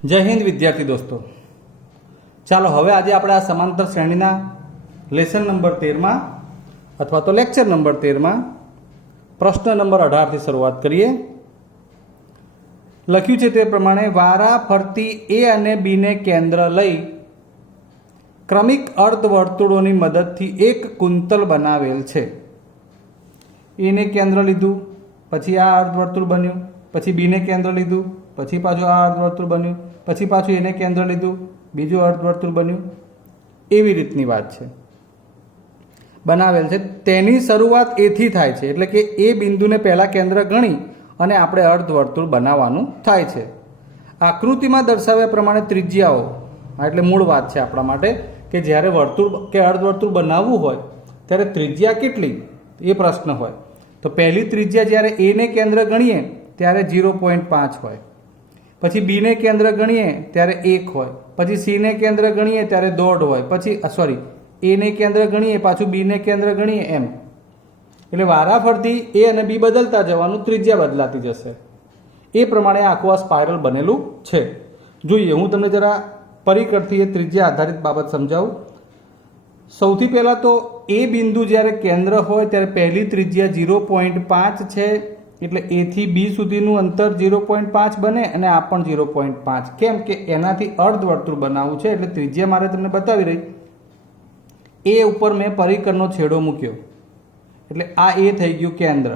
જય હિન્દ વિદ્યાર્થી દોસ્તો, ચાલો હવે આજે આપણે આ સમાંતર શ્રેણીના લેસન નંબર 13માં અથવા તો લેક્ચર નંબર 13માં પ્રશ્ન નંબર 18 થી શરૂઆત કરીએ. લખ્યું છે તે પ્રમાણે વારા ફરતી એ અને બી ને કેન્દ્ર લઈ ક્રમિક અર્ધવર્તુળોની મદદથી એક કુંતલ બનાવેલ છે. એને કેન્દ્ર લીધું, પછી આ અર્ધવર્તુળ બન્યું, પછી બી ને કેન્દ્ર લીધું, પછી પાછું આ અર્ધવર્તુળ બન્યું, પછી પાછું એને કેન્દ્ર લીધું, બીજું અર્ધવર્તુળ બન્યું. એવી રીતની વાત છે, બનાવેલ છે. તેની શરૂઆત એથી થાય છે, એટલે કે એ બિંદુને પહેલાં કેન્દ્ર ગણી અને આપણે અર્ધવર્તુળ બનાવવાનું થાય છે. આકૃતિમાં દર્શાવ્યા પ્રમાણે ત્રિજ્યાઓ, એટલે મૂળ વાત છે આપણા માટે કે જ્યારે વર્તુળ કે અર્ધવર્તુળ બનાવવું હોય ત્યારે ત્રિજ્યા કેટલી એ પ્રશ્ન હોય. તો પહેલી ત્રિજ્યા જ્યારે એને કેન્દ્ર ગણીએ ત્યારે 0.5 હોય, પછી બીને કેન્દ્ર ગણીએ ત્યારે 1 હોય, પછી સીને કેન્દ્ર ગણીએ ત્યારે 1.5 હોય, પછી એને કેન્દ્ર ગણીએ પાછું બીને કેન્દ્ર ગણીએ એમ. એટલે વારાફરતી એ અને બી બદલતા જવાનું, ત્રિજ્યા બદલાતી જશે. એ પ્રમાણે આખું આ સ્પાઇરલ બનેલું છે. જોઈએ, હું તમને જરા પરિકરથી એ ત્રિજ્યા આધારિત બાબત સમજાવું. સૌથી પહેલાં તો એ બિંદુ જ્યારે કેન્દ્ર હોય ત્યારે પહેલી ત્રિજ્યા 0.5 છે, એટલે એ થી બી સુધીનું અંતર 0.5 બને અને આ પણ 0.5. કેમ કે એનાથી અર્ધવર્તુળ બનાવવું છે, એટલે ત્રિજ્યા મારે તમને બતાવી રહી. એ ઉપર મેં પરિકરનો છેડો મૂક્યો, એટલે આ એ થઈ ગયું કેન્દ્ર,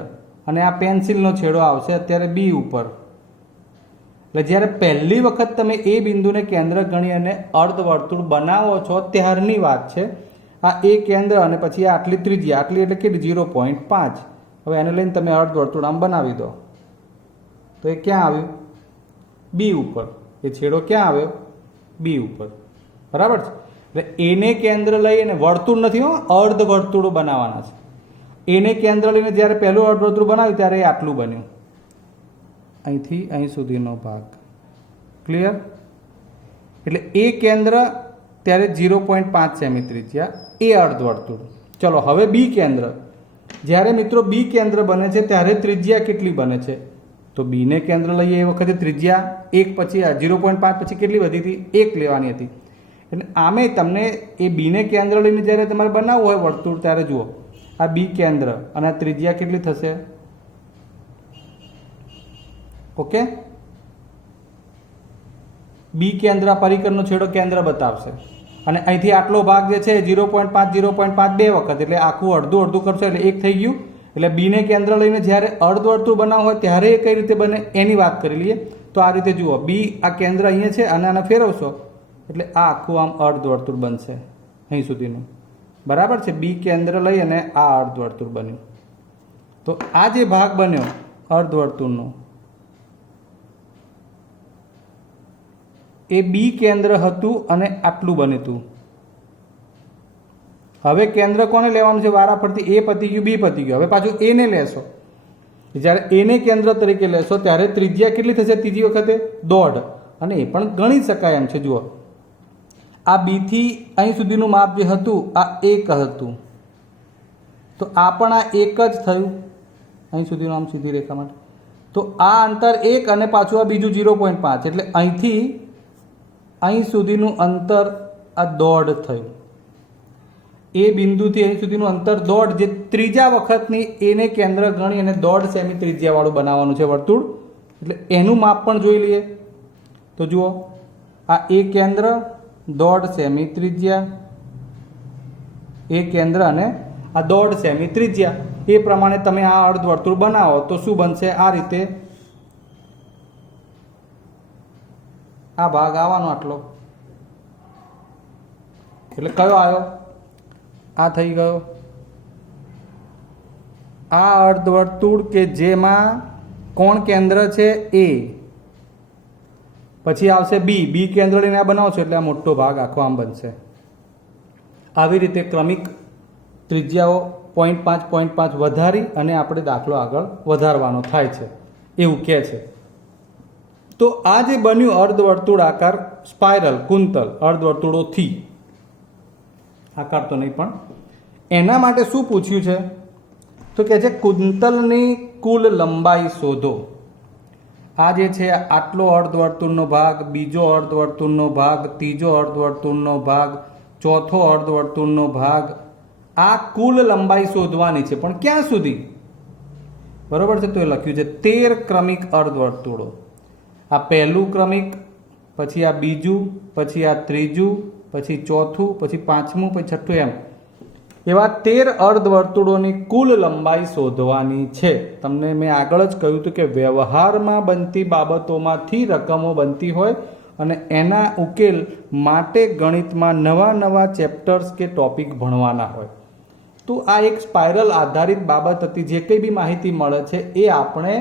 અને આ પેન્સિલનો છેડો આવશે અત્યારે બી ઉપર. એટલે જ્યારે પહેલી વખત તમે એ બિંદુને કેન્દ્ર ગણી અને અર્ધવર્તુળ બનાવો છો ત્યારની વાત છે. આ એ કેન્દ્ર અને પછી આટલી ત્રિજ્યા, આટલી એટલે કેટલી 0.5. હવે એને લઈને તમે અર્ધવર્તુળ આમ બનાવી દો તો એ ક્યાં આવ્યું? બી ઉપર. એ છેડો ક્યાં આવ્યો? બી ઉપર. બરાબર છે. એટલે એને કેન્દ્ર લઈ અને વર્તુળ નથી હો, અર્ધવર્તુળો બનાવવાના છે. એને કેન્દ્ર લઈને જ્યારે પહેલું અર્ધવર્તુળ બનાવ્યું ત્યારે એ આટલું બન્યું, અહીંથી અહીં સુધીનો ભાગ. ક્લિયર? એટલે એ કેન્દ્ર ત્યારે 0.5 સેમી ત્રિજ્યા, એ અર્ધવર્તુળ. ચલો હવે બી કેન્દ્ર. જ્યારે મિત્રો બી કેન્દ્ર બને છે ત્યારે ત્રિજ્યા કેટલી બને છે? તો બીને કેન્દ્ર લઈએ એ વખતે ત્રિજ્યા 1 પછી 0.5 પછી કેટલી વધી હતી? 1 લેવાની હતી. એટલે આમે તમને એ બીને કેન્દ્ર લઈને જ્યારે તમારે બનાવવું હોય વર્તુળ ત્યારે જુઓ, આ બી કેન્દ્ર અને આ ત્રિજ્યા કેટલી થશે? ઓકે, બી કેન્દ્ર પરિકરનો છેડો કેન્દ્ર બતાવશે, અને અહીંથી આટલો ભાગ જે છે 0.5 0.5 બે વખત, એટલે આખું અડધું અડધું કરશો એટલે 1 થઈ ગયું. એટલે બીને કેન્દ્ર લઈને જ્યારે અર્ધવર્તુળ બનાવવું હોય ત્યારે એ કઈ રીતે બને એની વાત કરી લઈએ. તો આ રીતે જુઓ, બી આ કેન્દ્ર અહીંયા છે અને આને ફેરવશો એટલે આ આખું આમ અર્ધવર્તુળ બનશે અહીં સુધીનું. બરાબર છે. બી કેન્દ્ર લઈ અને આ અર્ધવર્તુળ બન્યું. તો આ જે ભાગ બન્યો અર્ધવર્તુળનો, એ બી કેન્દ્ર હતું અને આટલું બન્યું હતું. હવે કેન્દ્ર કોને લેવાનું છે? વારાફરતી એ પતી ગયું, બી પતી ગયું. હવે પાછું એને લેશો. જ્યારે એને કેન્દ્ર તરીકે લેશો ત્યારે ત્રિજ્યા કેટલી થશે? ત્રીજી વખતે 1.5, અને એ પણ ગણી શકાય એમ છે. જુઓ, આ બી થી અહીં સુધીનું માપ જે હતું આ 1 હતું, તો આ પણ આ 1 જ થયું અહીં સુધીનું, આમ સીધી રેખા માટે. તો આ અંતર 1 અને પાછું આ બીજું 0.5, એટલે અહીંથી અહીં સુધીનું અંતર આ 1.5 થયું. એ બિંદુથી અહીં સુધીનું અંતર 1.5, જે ત્રીજા વખતની એને કેન્દ્ર ગણી અને 1.5 સેમી ત્રિજ્યાવાળું બનાવવાનું છે વર્તુળ. એટલે એનું માપ પણ જોઈ લઈએ. તો જુઓ, આ એ કેન્દ્ર 1.5 સેમી ત્રિજ્યા, એ કેન્દ્ર અને આ 1.5 સેમી ત્રિજ્યા. એ પ્રમાણે તમે આ અર્ધવર્તુળ બનાવો તો શું બનશે? આ રીતે આ ભાગ આવવાનો આટલો. એટલે કયો આવ્યો? આ થઈ ગયો આ અર્ધવર્તુળ કે જેમાં કોણ કેન્દ્ર છે? એ. પછી આવશે બી. બી કેન્દ્ર લઈને આ બનાવશો એટલે આ મોટો ભાગ આખો આમ બનશે. આવી રીતે ક્રમિક ત્રિજ્યાઓ 0.5 વધારી અને આપણે દાખલો આગળ વધારવાનો થાય છે એવું કહે છે. તો આ જે બન્યું અર્ધવર્તુળ આકાર સ્પાઇરલ, કુંતલ, અર્ધવર્તુળોથી, આકાર તો નહીં પણ, એના માટે શું પૂછ્યું છે? તો કહે છે કુંતલની કુલ લંબાઈ શોધો. આ જે છે આટલો અર્ધવર્તુળનો ભાગ, બીજો અર્ધવર્તુળનો ભાગ, ત્રીજો અર્ધવર્તુળનો ભાગ, ચોથો અર્ધવર્તુળનો ભાગ, આ કુલ લંબાઈ શોધવાની છે. પણ ક્યાં સુધી? બરોબર છે. તો એ લખ્યું છે 13 ક્રમિક અર્ધવર્તુળો. આ પહેલું ક્રમિક, પછી આ બીજું, પછી આ ત્રીજું, પછી ચોથું, પછી પાંચમું, પછી છઠ્ઠું, એમ એવા 13 અર્ધવર્તુળોની કુલ લંબાઈ શોધવાની છે. તમને મેં આગળ જ કહ્યું હતું કે વ્યવહારમાં બનતી બાબતોમાંથી રકમો બનતી હોય અને એના ઉકેલ માટે ગણિતમાં નવા નવા ચેપ્ટર્સ કે ટોપિક ભણવાના હોય. તો આ એક સ્પાઇરલ આધારિત બાબત હતી. જે કંઈ બી માહિતી મળે છે એ આપણે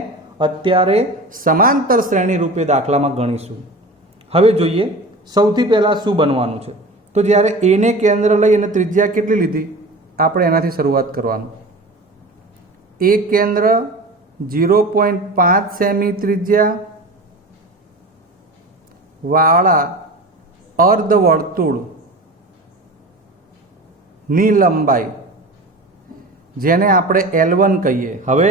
અત્યારે સમાંતર શ્રેણી રૂપે દાખલામાં ગણીશું. હવે જોઈએ સૌથી પહેલાં શું બનવાનું છે. તો જ્યારે એને કેન્દ્ર લઈ અને ત્રિજ્યા કેટલી લીધી, આપણે એનાથી શરૂઆત કરવાનું. એ કેન્દ્ર 0.5 સેમી ત્રિજ્યા વાળા અર્ધવર્તુળની લંબાઈ, જેને આપણે L1 કહીએ. હવે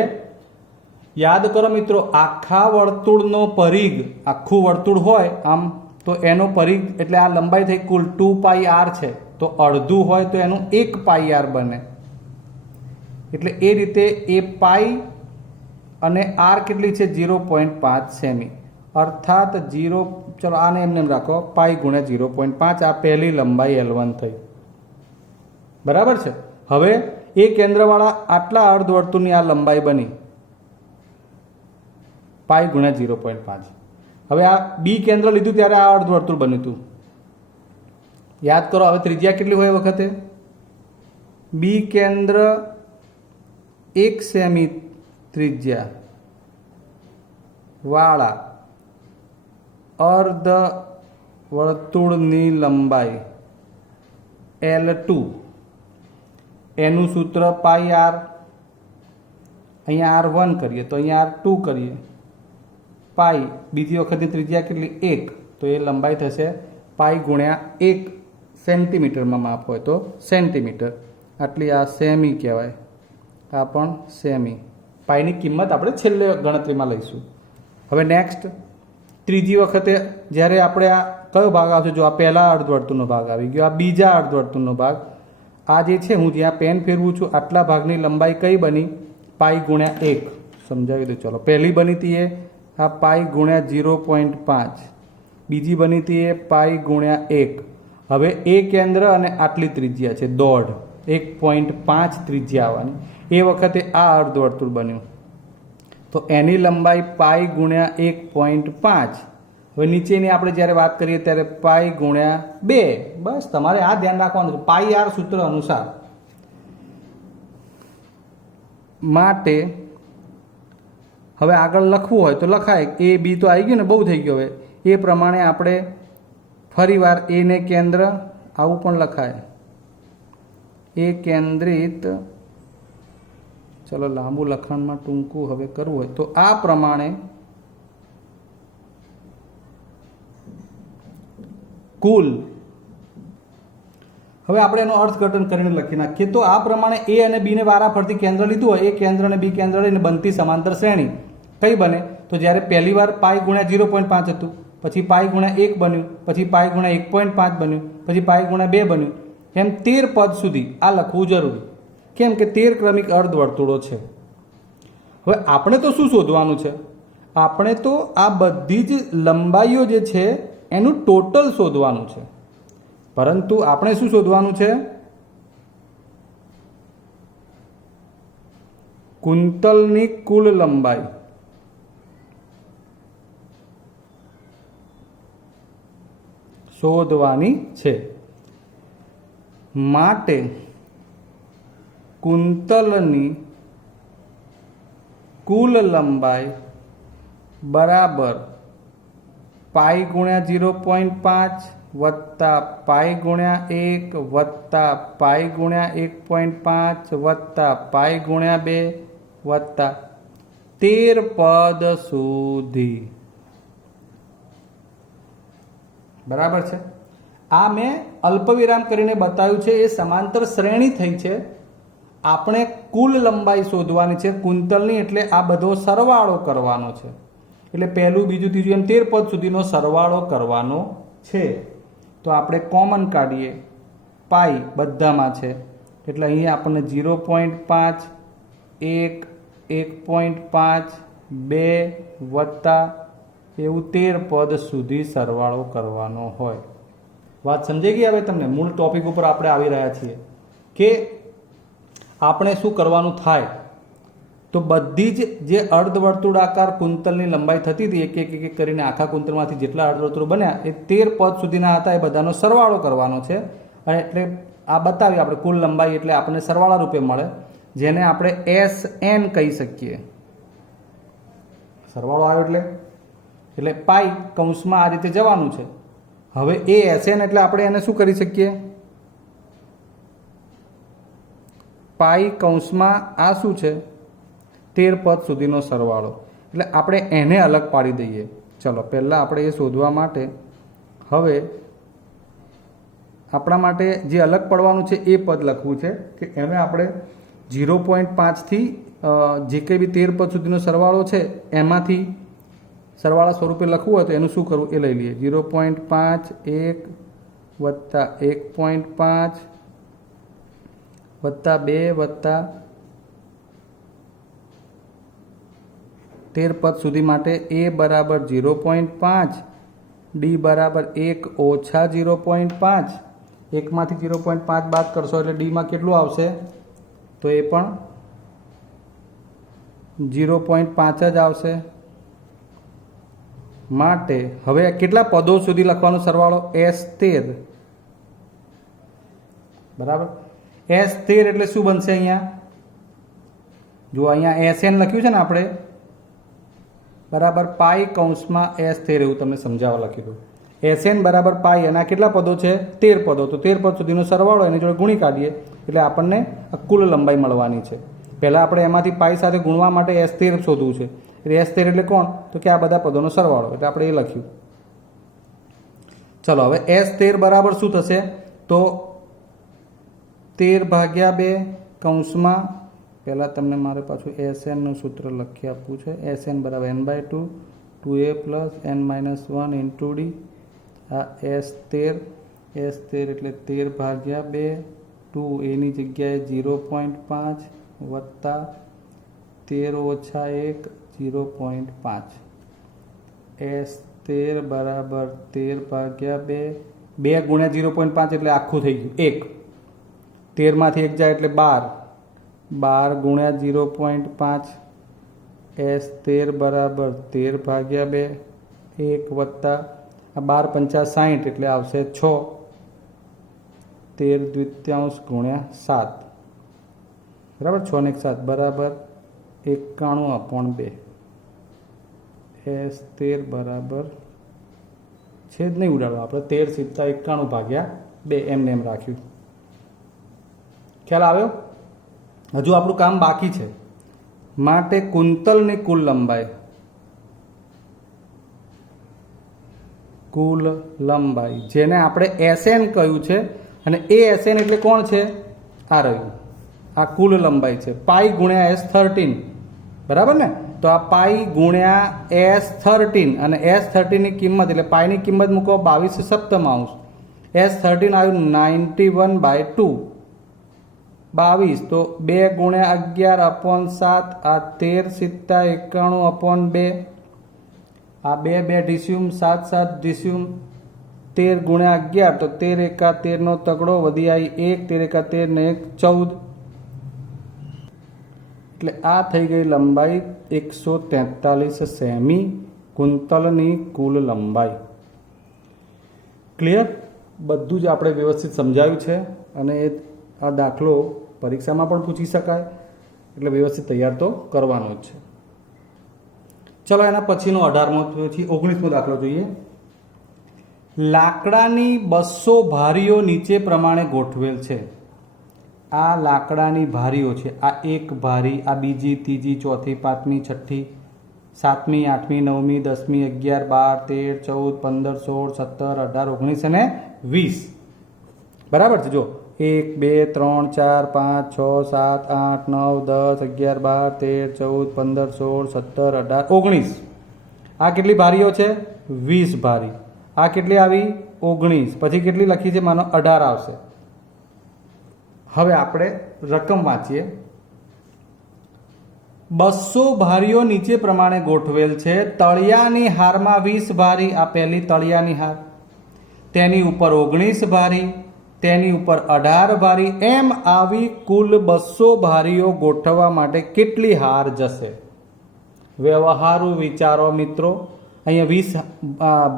યાદ કરો મિત્રો, આખા વર્તુળનો પરિઘ, આખું વર્તુળ હોય આમ, તો એનો પરિઘ એટલે આ લંબાઈ થઈ કુલ 2πr છે. તો અડધું હોય તો એનું 1πr બને. એટલે એ રીતે એ પાઈ અને આર કેટલી છે? 0.5 સેમી. અર્થાત 0, ચલો આને એમને રાખો, પાઈ ગુણ્યા 0.5. આ પહેલી લંબાઈ L1 થઈ. બરાબર છે. હવે એ કેન્દ્રવાળા આટલા અર્ધવર્તુળની આ લંબાઈ બની પાઈ ગુણ્યા 0.5. હવે આ બી કેન્દ્ર લીધું ત્યારે આ અર્ધવર્તુળ બન્યું હતું. યાદ કરો. હવે ત્રિજ્યા કેટલી હોય વખતે? બી કેન્દ્ર 1 સેમી ત્રિજ્યા વાળા અર્ધવર્તુળની લંબાઈ L2. એનું સૂત્ર પાઈ આર. અહીંયા R1 કરીએ તો અહીંયા R2 કરીએ. પાઈ બીજી વખતની ત્રિજ્યા કેટલી? 1. તો એ લંબાઈ થશે પાઈ ગુણ્યા 1 સેન્ટીમીટરમાં માપ હોય તો સેન્ટીમીટર. આટલી આ સેમી કહેવાય. આ પણ સેમી. પાઈની કિંમત આપણે છેલ્લે ગણતરીમાં લઈશું. હવે નેક્સ્ટ ત્રીજી વખતે જ્યારે આપણે આ કયો ભાગ આવશે? જો આ પહેલા અર્ધવર્તુળનો ભાગ આવી ગયો, આ બીજા અર્ધવર્તુળનો ભાગ. આ જે છે, હું જ્યાં પેન ફેરવું છું, આટલા ભાગની લંબાઈ કઈ બની? પાઈ ગુણ્યા 1. સમજાવી દઉં. ચલો, પહેલી બની હતી એ આ પાઈ ગુણ્યા 0.5. બીજી બની હતી એ પાઈ ગુણ્યા 1. હવે એ કેન્દ્ર અને આટલી ત્રિજ્યા છે 1.5. 1.5 ત્રિજ્યા આવવાની. એ વખતે આ અર્ધવર્તુળ બન્યું તો એની લંબાઈ પાઈ ગુણ્યા 1.5. હવે નીચેની આપણે જ્યારે વાત કરીએ ત્યારે પાઈ ગુણ્યા 2. બસ તમારે આ ધ્યાન રાખવાનું છે. પાઈ આર સૂત્ર અનુસાર માટે હવે આગળ લખવું હોય તો લખાય. એ બી તો આવી ગયું ને, બહુ થઈ ગયું. હવે એ પ્રમાણે આપણે ફરીવાર એને કેન્દ્ર આવું પણ લખાય. એ કેન્દ્રિત, ચલો લાંબુ લખાણમાં ટૂંકું હવે કરવું હોય તો આ પ્રમાણે કુલ. હવે આપણે એનું અર્થઘટન કરીને લખી નાખીએ તો આ પ્રમાણે એ અને બીને વારાફરતી કેન્દ્ર લીધું હોય, એ કેન્દ્ર અને બી કેન્દ્ર લઈને બનતી સમાંતર શ્રેણી કઈ બને? તો જ્યારે પહેલી વાર પાઈ ગુણ્યા 0.5 હતું, પછી પાઈ ગુણ્યા 1 બન્યું, પછી પાઈ ગુણ્યા 1.5 બન્યું, પછી પાઈ ગુણ્યા 2 બન્યું, એમ 13 પદ સુધી આ લખવું જરૂરી. કેમ કે 13 ક્રમિક અર્ધવર્તુળો છે. હવે આપણે તો શું શોધવાનું છે? આપણે તો આ બધી જ લંબાઈઓ જે છે એનું ટોટલ શોધવાનું છે. પરંતુ આપણે શું શોધવાનું છે? કુંતલની કુલ લંબાઈ. શોધવાની છે. માટે કુંતલની કુલ લંબાઈ બરાબર પાઈ ગુણ્યા 0.5 વત્તા પાઈ ગુણ્યા 1 વત્તા પાઈ ગુણ્યા 1.5 વત્તા પાઈ ગુણ્યા 2 વત્તા 13 પદ સુધી. બરાબર છે. આ મેં અલ્પવિરામ કરીને બતાવ્યું છે. એ સમાંતર શ્રેણી થઈ છે. આપણે કુલ લંબાઈ શોધવાની છે કુંતલની, એટલે આ બધો સરવાળો કરવાનો છે. એટલે પહેલું બીજું ત્રીજું એમ 13 પદ સુધીનો સરવાળો કરવાનો છે. તો આપણે કોમન કાઢીએ, પાઈ બધામાં છે એટલે અહીં આપણને 0.5 1 1.5 2 વત્તા એવું 13 પદ સુધી સરવાળો કરવાનો હોય. વાત સમજાઈ ગઈ? હવે તમને મૂળ ટોપિક ઉપર આપણે આવી રહ્યા છીએ કે આપણે શું કરવાનું થાય. તો બધી જ જે અર્ધવર્તુળાકાર કુંતલની લંબાઈ થતી હતી એક એક એક કરીને આખા કુંતલમાંથી જેટલા અર્ધવર્તુળો બન્યા એ 13 પદ સુધીના હતા. એ બધાનો સરવાળો કરવાનો છે અને એટલે આ બતાવી આપણે કુલ લંબાઈ એટલે આપણને સરવાળા રૂપે મળે, જેને આપણે SN કહી શકીએ. સરવાળો આવ્યો એટલે પાઈ કૌંસમાં આ રીતે જવાનું છે. હવે એ SN એટલે આપણે એને શું કરી શકીએ? પાઈ કૌંસમાં આ શું છે? 13 પદ સુધીનો સરવાળો. એટલે આપણે એને અલગ પાડી દઈએ. ચલો પહેલાં આપણે એ શોધવા માટે હવે આપણા માટે જે અલગ પડવાનું છે એ પદ લખવું છે કે એને આપણે 0.5 થી જે કંઈ બી 13 પદ સુધીનો સરવાળો છે એમાંથી સરવાળા સ્વરૂપે લખવું હોય તો એનું શું કરવું એ લઈ લઈએ. 0.5 1 વત્તા 1.5 વત્તા 2 વત્તા 13 પદ સુધી માટે a બરાબર 0.5 d બરાબર 1 ઓછા 0.5 1માંથી 0.5 બાદ કરશો એટલે ડીમાં કેટલું આવશે? તો એ પણ 0.5 જ આવશે. માટે હવે કેટલા પદો સુધી લખવાનો સરવાળો? S13 બરાબર. S13 એટલે શું બનશે? અહીંયા જો અહીંયા SN લખ્યું છે ને આપણે બરાબર પાઈ કૌંસમાં S13 એવું તમને સમજાવવા લખી દઉં. SN બરાબર પાઈ અને આ કેટલા પદો છે? 13 પદો. તો 13 પદ સુધીનો સરવાળો એની જોડે ગુણી કાઢીએ એટલે આપણને કુલ લંબાઈ મળવાની છે. પહેલાં આપણે એમાંથી પાઈ સાથે ગુણવા માટે S13 શોધવું છે. એટલે S13 એટલે કોણ? તો કે આ બધા પદોનો સરવાળો. એટલે આપણે એ લખ્યું. ચલો હવે S13 બરાબર શું થશે? તો 13 ભાગ્યા 2 કૌંસમાં પહેલાં તમને મારે પાછું SNનું સૂત્ર લખી આપવું છે. SN બરાબર n/2 2a plus n-1 into d. આ S13 એટલે 13 ભાગ્યા 2 2 એની જગ્યાએ 0.5 વત્તા 13 ઓછા 1 0.5. S13 બરાબર 13 ભાગ્યા 2 2 ગુણ્યા 0.5 એટલે આખું થઈ ગયું 1. 13માંથી 1 જાય એટલે 12 12 ગુણ્યા 0.5. S13 બરાબર 13 ભાગ્યા 2 1 વત્તા આ 12 પંચા 60 એટલે આવશે 6. 13 દ્વિતીયાંશ ગુણ્યા 7 બરાબર 6 ને 7 બરાબર 91/2. S13 બરાબર છેદ નહીં ઉડાડો આપણે 13 × 91 ભાગ્યા 2 એમને એમ રાખ્યું. ખ્યાલ આવ્યો? હજુ આપણું કામ બાકી છે. માટે કુંતલની કુલ લંબાઈ જેને આપણે SN કહ્યું છે અને એ SN એટલે કોણ છે? આ રહ્યું. આ કુલ લંબાઈ છે પાઈ ગુણ્યા S13 બરાબર ને. તો આ પાઈ ગુણ્યા S13 અને S13 ની કિંમત એટલે પાઈની કિંમત મૂકો 22 સપ્તમાંશ. S13 આવ્યું 91/2 22. તો 2 ગુણ્યા 11/7 આ 13 × 91/2. આ 2 2 ડીસ્યુમ 7 7 ડીસ્યુમ 13 ગુણ્યા 11 તો 13 એકા 13 નો તગડો વધી આવી 1 13 એકા 13 ને 1 14. એટલે આ થઈ ગઈ લંબાઈ 143 સેમી કુંતલની કુલ લંબાઈ. ક્લિયર? બધું જ આપણે વ્યવસ્થિત સમજાવ્યું છે અને આ દાખલો પરીક્ષામાં પણ પૂછી શકાય એટલે વ્યવસ્થિત તૈયાર તો કરવાનો જ છે. ચલો એના પછીનો 18મો પછી 19મો દાખલો જોઈએ. લાકડાની 200 ભારીઓ નીચે પ્રમાણે ગોઠવેલ છે. આ લાકડાની ભારીઓ છે. આ એક ભારી, આ બીજી, ત્રીજી, ચોથી, પાંચમી, છઠ્ઠી, સાતમી, આઠમી, નવમી, 10મી, 11, 12, 13, 14, 15, 16, 17, 18, 19 અને 20. બરાબર છે? જો 1 2 3 4 5 6 7 8 9 10 11 12 13 14 15 16 17 18 19. આ કેટલી ભારીઓ છે? 20 ભારી. આ કેટલી આવી? 19. પછી કેટલી લખી છે? માનો 18 આવશે. હવે આપણે રકમ વાંચીએ. 200 ભારીઓ નીચે પ્રમાણે ગોઠવેલ છે. તળિયાની હારમાં 20 ભારી, આ પહેલી તળિયાની હાર, તેની ઉપર 19 ભારી, તેની ઉપર 18 ભારી, એમ આવી કુલ 200 ભારીઓ ગોઠવવા માટે કેટલી હાર જશે? વ્યવહારુ વિચારો મિત્રો. અહીંયા 20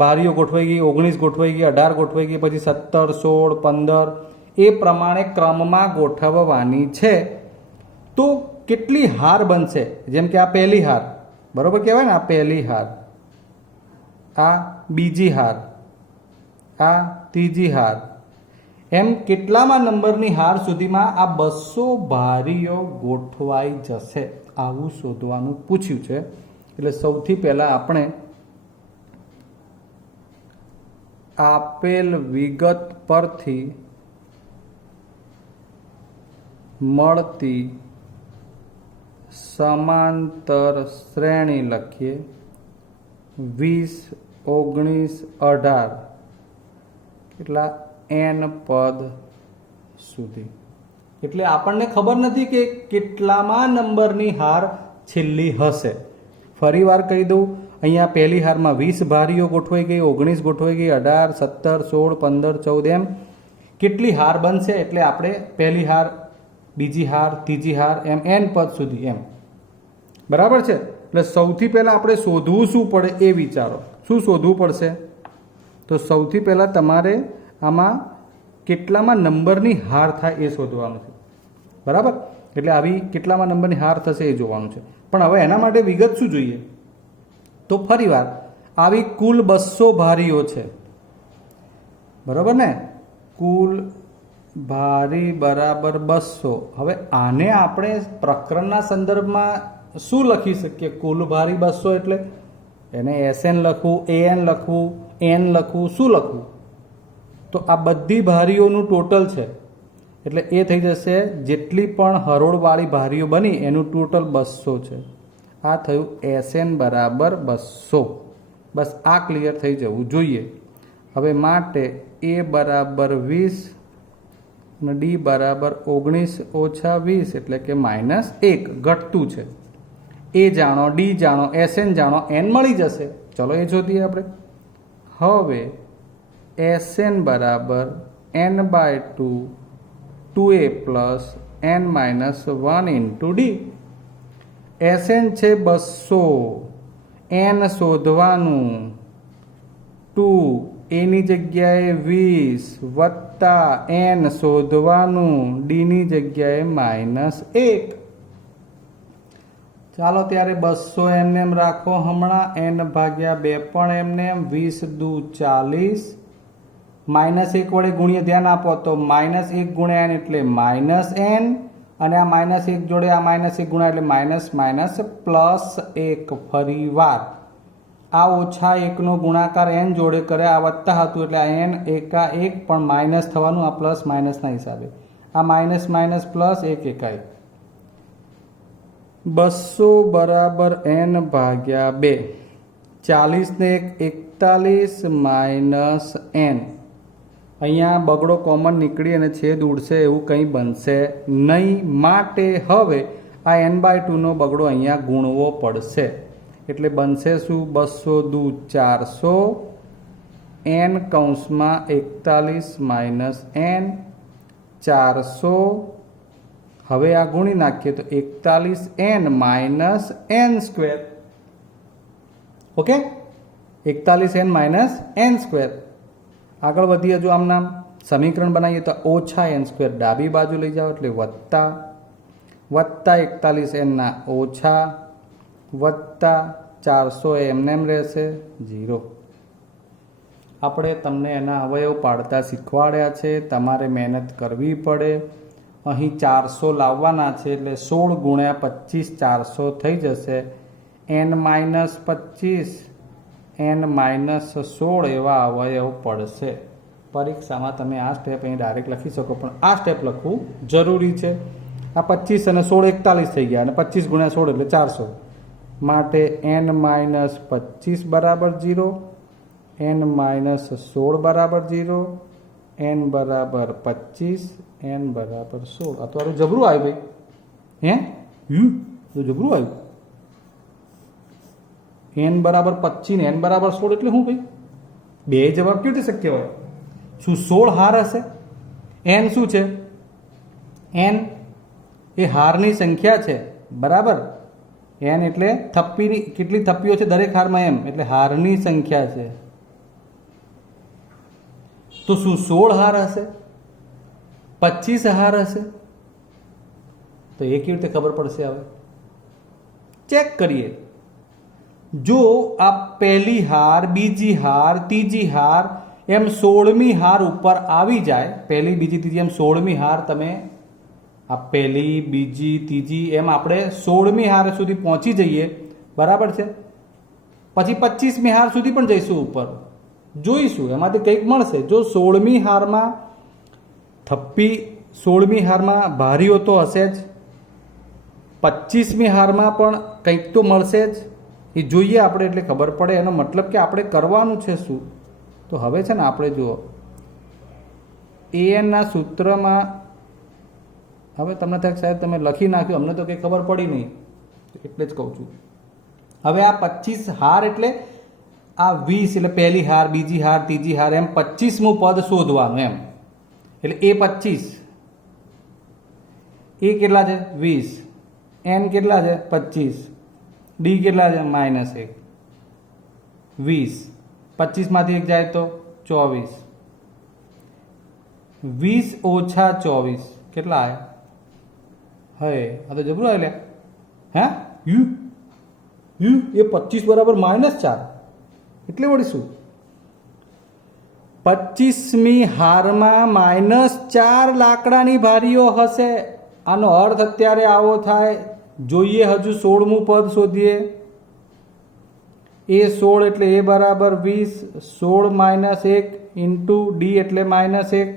ભારીઓ ગોઠવાઈ ગઈ, 19 ગોઠવાઈ ગઈ, 18 ગોઠવાઈ ગઈ, પછી 17, 16, 15 એ પ્રમાણે ક્રમમાં ગોઠવવાની છે. તો કેટલી હાર બનશે? જેમ કે આ પહેલી હાર, બરોબર કહેવાય ને, આ પહેલી હાર, આ બીજી હાર, આ ત્રીજી હાર, એમ કેટલામાં નંબરની હાર સુધીમાં આ 200 ભારીઓ ગોઠવાઈ જશે? આવું શોધવાનું પૂછ્યું છે. એટલે સૌથી પહેલા આપણે આપેલ વિગત પરથી મળતી સમાંતર શ્રેણી લખીએ. 20, 19, 18 કેટલા? n પદ સુધી. એટલે આપણને ખબર નથી કે કેટલામાં નંબરની હાર છેલ્લી હશે. ફરી વાર કહી દઉં, અહીંયા પહેલી હારમાં 20 ભારીઓ ગોઠવાઈ ગઈ, 19 ગોઠવાઈ ગઈ, 18, 17, 16, 15, 14 એમ કેટલી હાર બનશે? એટલે આપણે પહેલી હાર, બીજી હાર, ત્રીજી હાર, એમ n પદ સુધી, એમ બરાબર છે. એટલે સૌથી પહેલાં આપણે શોધવું શું પડે એ વિચારો. શું શોધવું પડશે? તો સૌથી પહેલાં તમારે આમાં કેટલામાં નંબરની હાર થાય એ શોધવાનું છે, બરાબર. એટલે આવી કેટલામાં નંબરની હાર થશે એ જોવાનું છે. પણ હવે એના માટે વિગત શું જોઈએ? તો ફરીવાર આવી કુલ 200 ભારીઓ છે, બરાબર ને? કુલ ભારી બરાબર 200. હવે આને આપણે પ્રકરણના સંદર્ભમાં શું લખી શકીએ? કુલ ભારી 200 એટલે એને SN લખવું, AN લખવું, N લખવું, શું લખવું? તો આ બધી ભારીઓનું ટોટલ છે. એટલે એ થઈ જશે જેટલી પણ હરોળવાળી ભારીઓ બની એનું ટોટલ 200 છે. આ થયું SN બરાબર 200. બસ આ ક્લિયર થઈ જવું જોઈએ. હવે માટે A બરાબર 20 અને D બરાબર 19 ઓછા 20 એટલે કે -1 ઘટતું છે. A જાણો, D જાણો, SN જાણો, N મળી જશે. ચલો એ શોધીએ આપણે. હવે SN બરાબર n/2 2a plus n-1 into D. SN છે 200, n શોધવાનું 2, એની જગ્યાએ 20 વત્તા n શોધવાનું ડીની જગ્યાએ -1. ચાલો ત્યારે 200 એમનેમ રાખો. હમણાં n/2 પણ એમનેમ. 20 દુ 40, -1 વડે ગુણીએ, ધ્યાન આપો તો -1 ગુણ્યા n એટલે -n, અને આ -1 જોડે આ -1 ગુણ્યા એટલે +1. ફરી વાર આ -1 નો ગુણાકાર n જોડે કરે, આ વત્તા હતું એટલે આ n એકા 1 પણ માઇનસ થવાનું, આ પ્લસ માઇનસના હિસાબે આ માઇનસ માઇનસ પ્લસ 1 એકા 1. 200 બરાબર n/2. 40 ને 41 -n. અહીંયા બગડો કોમન નીકળી અને છેદ ઉડશે એવું કંઈ બનશે નહીં. માટે હવે આ n/2 નો બગડો અહીંયા ગુણવો પડશે. એટલે બનશે શું? 200 દુ 400 n કૌંસમાં 41 n 400. હવે આ ગુણી નાખીએ તો 41n - n². Okay, 41n - n². આગળ વધીએ. જો આમ નામ સમીકરણ બનાવીએ તો ઓછા n² ડાબી બાજુ લઈ જાઓ એટલે વત્તા 41n ના ઓછા વત્તા 400 એમનેમ રહેશે 0. આપણે તમને એના અવયવ પાડતા શીખવાડ્યા છે, તમારે મહેનત કરવી પડે. અહીં 400 લાવવાના છે એટલે 16 ગુણ્યા 25 400 થઈ જશે. n-25 n-16 એવા અવયવ પડશે. પરીક્ષામાં તમે આ સ્ટેપ અહીં ડાયરેક્ટ લખી શકો, પણ આ સ્ટેપ લખવું જરૂરી છે. આ 25 અને 16 41 થઈ ગયા, અને 25 ગુણ્યા 16 એટલે 400. માટે n-25 બરાબર 0, n-16 બરાબર 0, n બરાબર 25, n બરાબર 16. આ તો આરું જબરું આવ્યું ભાઈ, તો જબરું આવ્યું. n બરાબર 25 ને n બરાબર 16 એટલે શું ભાઈ? બે જવાબ કેવી રીતે શક્ય હોય? શું 16 હાર હશે? n શું છે? n એ હારની સંખ્યા છે, બરાબર. n એટલે થપ્પીની કેટલી થપ્પીઓ છે દરેક હારમાં, એમ એટલે હારની સંખ્યા છે. તો શું 16 હાર હશે? 25 હાર હશે? તો એ કેવી રીતે ખબર પડશે? હવે ચેક કરીએ. જો આ પહેલી હાર, બીજી હાર, ત્રીજી હાર એમ 16મી હાર ઉપર આવી જાય, પહેલી, બીજી, ત્રીજી એમ 16મી હાર, તમે આ પહેલી, બીજી, ત્રીજી એમ આપણે 16મી હાર સુધી પહોંચી જઈએ, બરાબર છે. પછી 25મી હાર સુધી પણ જઈશું ઉપર, જોઈશું એમાંથી કંઈક મળશે. જો 16મી હારમાં થપ્પી, 16મી હારમાં ભારીઓ તો હશે જ, 25મી હારમાં પણ કંઈક તો મળશે જ. એ જોઈએ આપણે એટલે ખબર પડે. એનો મતલબ કે આપણે કરવાનું છે શું? તો હવે છે ને આપણે જુઓ an સૂત્રમાં, હવે તમને થાય સાહેબ તમે લખી નાખ્યું, અમને તો કંઈ ખબર પડી નહીં એટલે જ કહું છું. હવે આ 25 હાર એટલે આ 20 એટલે પહેલી હાર, બીજી હાર, ત્રીજી હાર એમ 25મું પદ શોધવાનું એમ. એટલે એ 25, એ કેટલા છે? 20, n કેટલા છે? 25, ડી કેટલા છે? -1, 20, 25માંથી 1 જાય તો 24, 20 ઓછા 24 કેટલા આવ્યા? હવે આ તો જબરું આવે. હે યુ એ 25 બરાબર -4 એટલે વળી શું? 25મી હારમાં -4 લાકડાની ભારીઓ હશે. આનો અર્થ અત્યારે આવો થાય. જોઈએ હજુ 16મું પદ શોધીએ. એ 16 એટલે એ બરાબર 20, 16 - 1 ઇન્ટુ ડી એટલે -1,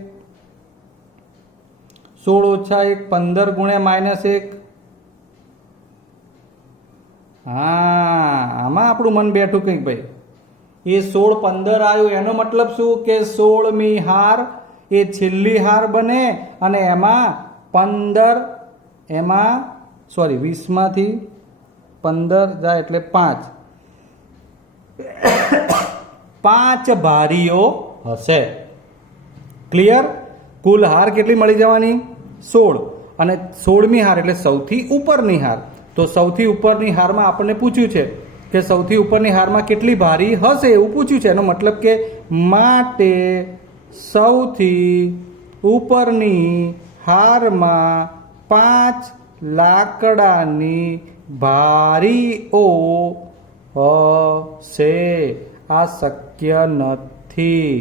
16 ઓછા 1 15 ગુણ્યા -1. હા, આમાં આપણું મન બેઠું કંઈક ભાઈ. એ 16 15 આવ્યું, એનો મતલબ શું કે 16મી હાર એ છેલ્લી હાર બને અને એમાં 20માંથી 15 જાય એટલે 5 ભારીઓ હશે. ક્લિયર? કુલ હાર કેટલી મળી જવાની? 16. અને 16મી હાર એટલે સૌથી ઉપરની હાર. તો સૌથી ઉપરની હારમાં આપણને પૂછ્યું છે કે સૌથી ઉપરની હારમાં કેટલી ભારી હશે એવું પૂછ્યું છે. એનો મતલબ કે માટે સૌથી ઉપરની હારમાં 5 લાકડાની ભારીઓ હશે. આ શક્ય નથી.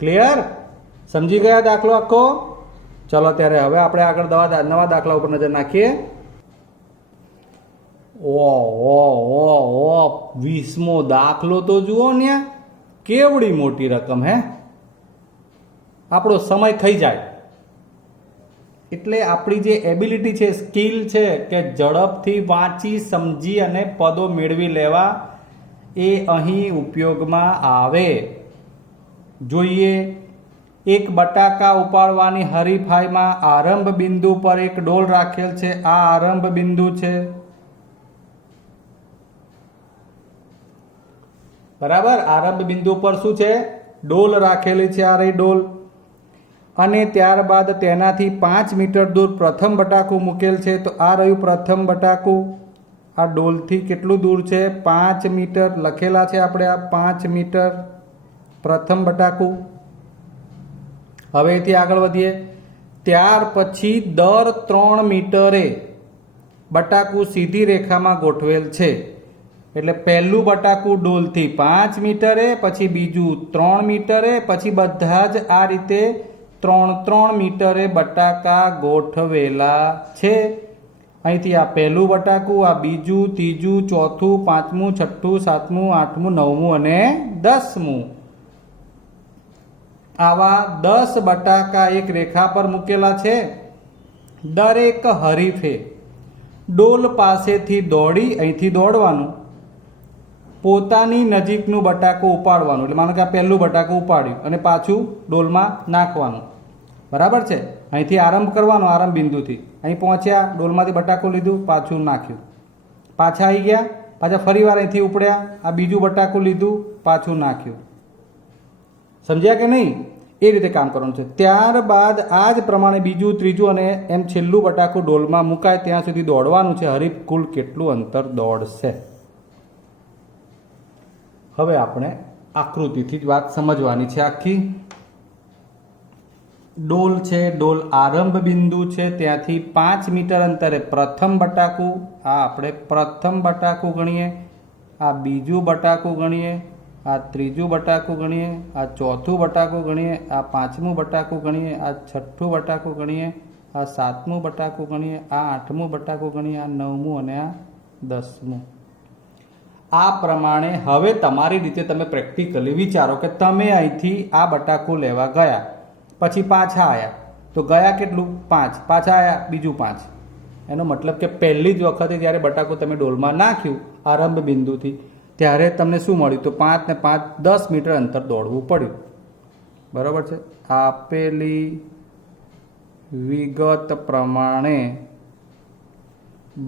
ક્લિયર? સમજી ગયા દાખલો આખો? ચલો ત્યારે હવે આપણે આગળ નવા દાખલા ઉપર નજર નાખીએ. 20મો દાખલો તો જુઓ ને, કેવડી મોટી રકમ. હે, આપણો સમય ખાઈ જાય. એટલે આપણી જે એબિલિટી છે, સ્કિલ છે કે ઝડપથી વાંચી, સમજી અને પદો મેળવી લેવા, એ અહીં ઉપયોગમાં આવે. જોઈએ. એક બટાકા ઉપાડવાની હરીફાઈમાં આરંભ બિંદુ પર એક ડોલ રાખેલ છે. આ આરંભ બિંદુ છે, બરાબર. આરંભ બિંદુ પર શું છે? ડોલ રાખેલી છે. આ રહી ડોલ. અને ત્યારબાદ તેનાથી 5 મીટર દૂર પ્રથમ બટાકું મૂકેલ છે. તો આ રહ્યું પ્રથમ બટાકું. આ ડોલથી કેટલું દૂર છે? 5 મીટર લખેલા છે આપણે. આ 5 મીટર પ્રથમ બટાકું. હવે એથી આગળ વધીએ. ત્યાર પછી દર 3 મીટરે બટાકું સીધી રેખામાં ગોઠવેલ છે. એટલે પહેલું બટાકું ડોલથી 5 મીટરે, પછી બીજું 3 મીટરે, પછી બધા જ આ રીતે 3 મીટરે બટાકા ગોઠવેલા છે. અહીંથી આ પહેલું બટાકું, આ બીજું, ત્રીજું, ચોથું, 5મું, 6ઠું, 7મું, 8મું, 9મું અને 10મું. આવા 10 બટાકા એક રેખા પર મૂકેલા છે. દરેક હરીફે ડોલ પાસેથી દોડી અહીંથી દોડવાનું, પોતાની નજીકનું બટાકું ઉપાડવાનું. એટલે માનો કે આ પહેલું બટાકું ઉપાડ્યું અને પાછું ડોલમાં નાખવાનું. બરાબર છે. અહીંથી આરંભ કરવાનો, આરંભ બિંદુથી અહીં પહોંચ્યા, ડોલમાંથી બટાકું લીધું, પાછું નાખ્યું, પાછા આવી ગયા, પાછા ફરી વાર અહીંથી ઉપડ્યા, આ બીજું બટાકું લીધું, પાછું નાખ્યું. સમજ્યા કે નહીં? એ રીતે કામ કરવાનું છે. ત્યારબાદ આ જ પ્રમાણે બીજું, ત્રીજું અને એમ છેલ્લું બટાકું ડોલમાં મુકાય ત્યાં સુધી દોડવાનું છે. હરીફ કુલ કેટલું અંતર દોડશે. હવે આપણે આકૃતિથી જ વાત સમજવાની છે આખી. ડોલ છે, ડોલ આરંભ બિંદુ છે, ત્યાંથી 5 મીટર અંતરે પ્રથમ બટાકું, આ આપણે પ્રથમ બટાકું ગણીએ, આ બીજું બટાકું ગણીએ, આ ત્રીજું બટાકું ગણીએ, આ ચોથું બટાકું ગણીએ, આ પાંચમું બટાકું ગણીએ, આ છઠ્ઠું બટાકું ગણીએ, આ સાતમું બટાકું ગણીએ, આ આઠમું બટાકું ગણીએ, આ નવમું અને આ 10મું. આ પ્રમાણે હવે તમારી રીતે તમે પ્રેક્ટિકલી વિચારો કે તમે અહીંથી આ બટાકું લેવા ગયા, પછી પાછા આવ્યા, તો ગયા કેટલું? 5. પાછા આવ્યા બીજું 5. એનો મતલબ કે પહેલી જ વખતે જ્યારે બટાકું તમે ડોલમાં નાખ્યું આરંભ બિંદુથી, ત્યારે તમને શું મળ્યું? તો 5 ને 5 10 મીટર અંતર દોડવું પડ્યું. બરાબર છે. આપેલી વિગત પ્રમાણે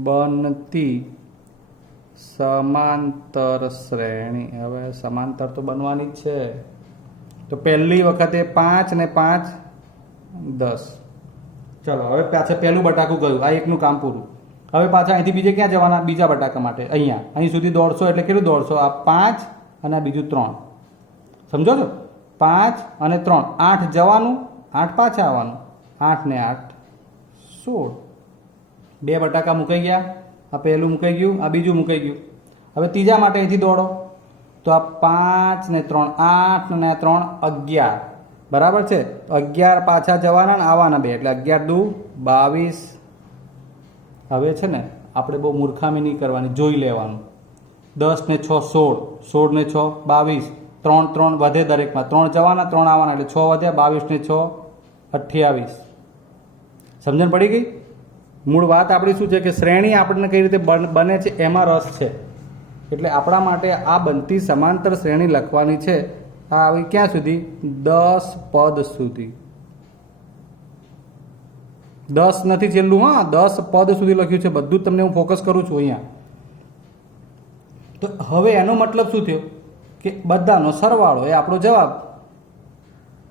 બનતી સમાંતર શ્રેણી, હવે સમાંતર તો બનવાની જ છે. તો પહેલી વખતે 5 ને 5 10. ચલો હવે પાછા પહેલું બટાકું ગયું, આ એકનું કામ પૂરું. હવે પાછા અહીંથી બીજે ક્યાં જવાના? બીજા બટાકા માટે અહીંયા, અહીં સુધી દોડશો એટલે કેટલું દોડશો? આ 5 અને આ બીજું 3. સમજો છો? 5 અને 3, 8 જવાનું, 8 પાછા આવવાનું, 8 ને 8 16. 2 બટાકા મુકાઈ ગયા, આ પહેલું મુકાઈ ગયું, આ બીજું મુકાઈ ગયું. હવે ત્રીજા માટે અહીંથી દોડો, તો આ 5 ને 3 8 ને 3 11. બરાબર છે. 11 પાછા જવાના ને આવવાના 2, એટલે 11 દુ 22. હવે છે ને આપણે બહુ મૂર્ખામી નહીં કરવાની, જોઈ લેવાનું. 10 ને 6 16, 16 ને 6 22, 3 3 વધે દરેકમાં, 3 જવાના 3 આવવાના, એટલે 6 વધ્યા, 22 ને 6 28. સમજણ પડી ગઈ? મૂળ વાત આપણી શું છે કે શ્રેણી આપણને કઈ રીતે બને છે એમાં રસ છે. એટલે આપણા માટે આ બનતી સમાંતર શ્રેણી લખવાની છે. આ આવી ક્યાં સુધી? 10 પદ સુધી. 10 નથી છેલ્લું, હા 10 પદ સુધી લખ્યું છે. બધું જ તમને હું ફોકસ કરું છું અહીંયા. તો હવે એનો મતલબ શું થયો કે બધાનો સરવાળો એ આપણો જવાબ.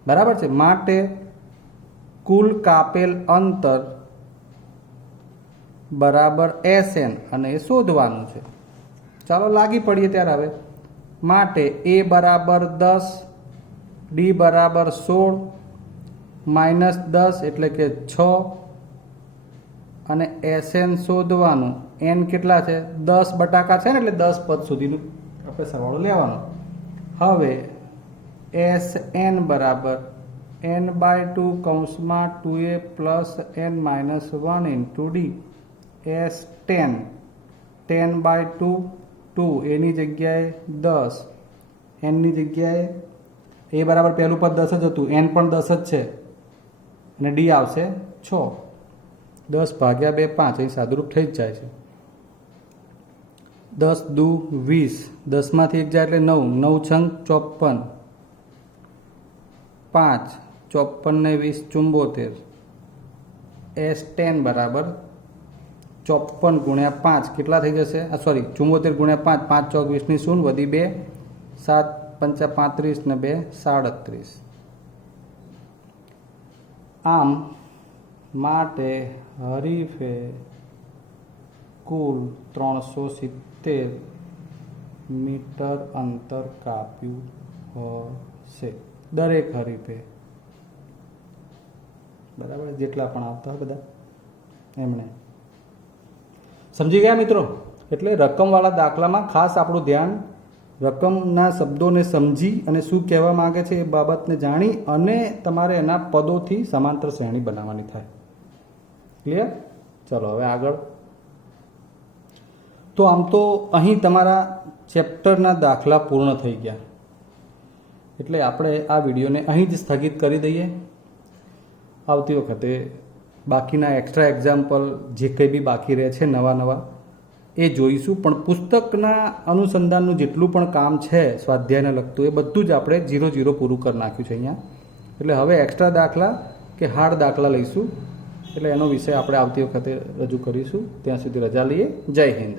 બરાબર છે. માટે કુલ કાપેલ અંતર બરાબર SN અને એ શોધવાનું છે. ચાલો લાગી પડીએ ત્યારે. હવે માટે A બરાબર 10, D બરાબર 16, -10 એટલે કે 6 અને SN શોધવાનું. N કેટલા છે? 10 બટાકા છે ને, એટલે 10 પદ સુધીનું આપણે સરવાળો લેવાનો. હવે SN બરાબર n/2 કૌંસમાં 2a + n-1 × D S10 10/2 2, એની જગ્યાએ 10, એનની જગ્યાએ એ બરાબર પહેલું પદ 10 જ હતું, એન પણ 10 જ છે અને ડી આવશે 6. 10 ભાગ્યા 2 5, અહીં સાદુરૂપ થઈ જ જાય છે. 10 દુ 20, 10માંથી 1 જાય એટલે 9, 9 છંગ 54, 5 54 ને 20 74. S10 બરાબર 54 ગુણ્યા 5 કેટલા થઈ જશે? સોરી 74 ગુણ્યા 5, 5 ચોક 20 ની 0 વધી 2, 7 પંચા 35 ને 2 37. આમ માટે હરીફે કુલ 370 મીટર અંતર કાપ્યું હશે. દરેક હરીફે, બરાબર, જેટલા પણ આવતા હોય બધા એમણે. સમજી ગયા મિત્રો? એટલે રકમવાળા દાખલામાં ખાસ આપણું ધ્યાન રકમના શબ્દોને સમજી અને શું કહેવા માંગે છે એ બાબતને જાણી અને તમારે એના પદોથી સમાંતર શ્રેણી બનાવવાની થાય. ક્લિયર? ચલો હવે આગળ. તો આમ તો અહીં તમારા ચેપ્ટરના દાખલા પૂર્ણ થઈ ગયા. એટલે આપણે આ વિડીયોને અહીં જ સ્થગિત કરી દઈએ. આવતી વખતે બાકીના એક્સ્ટ્રા એક્ઝામ્પલ જે કંઈ બી બાકી રહે છે નવા એ જોઈશું. પણ પુસ્તકના અનુસંધાનનું જેટલું પણ કામ છે સ્વાધ્યાયને લગતું એ બધું જ આપણે 0-0 પૂરું કરી નાખ્યું છે અહીંયા. એટલે હવે એક્સ્ટ્રા દાખલા કે હાર્ડ દાખલા લઈશું. એટલે એનો વિષય આપણે આવતી વખતે રજૂ કરીશું. ત્યાં સુધી રજા લઈએ. જય હિન્દ.